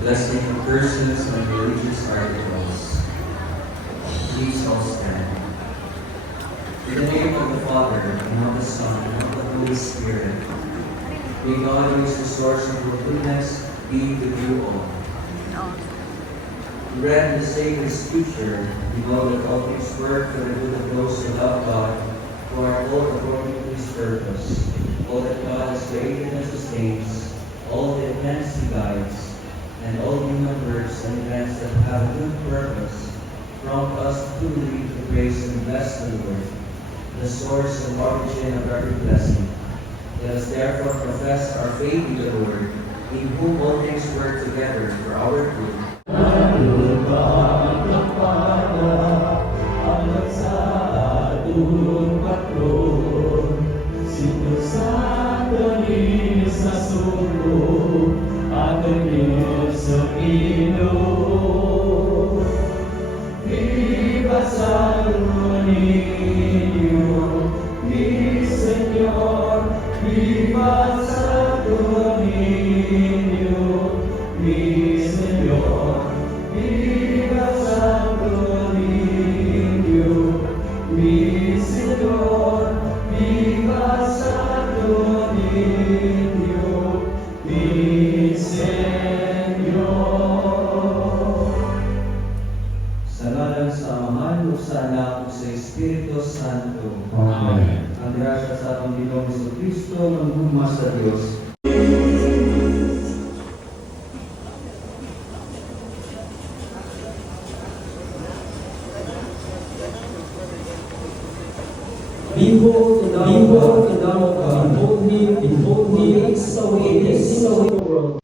blessing of persons and religious articles. Please all stand. In the name of the Father, and of the Son, and of the Holy Spirit, may God, who is the source of your goodness, be with you all. We read in the sacred scripture, we know that all things work for the good of those who love God, who are called according to his purpose. All that God has created and sustains, all the events he guides, and all human works and events that have a good purpose, prompt us truly to praise and bless the Lord, the source and origin of every blessing. Let us therefore profess our faith in the Lord, in whom all things work together for our good. Viva Santo Niño, mi Señor, viva Santo Niño, mi Señor, viva Santo Niño, mi Señor, viva Santo Niño, mi Señor. Sa ngalan sa Amahan, sa Anak, sa Espiritu Santo. Amen. Ang grasya sa ating Panginoong Jesucristo, ang guma sa Diyos. Behold the Lamb of God, behold him, behold him, takes away the sin of the world.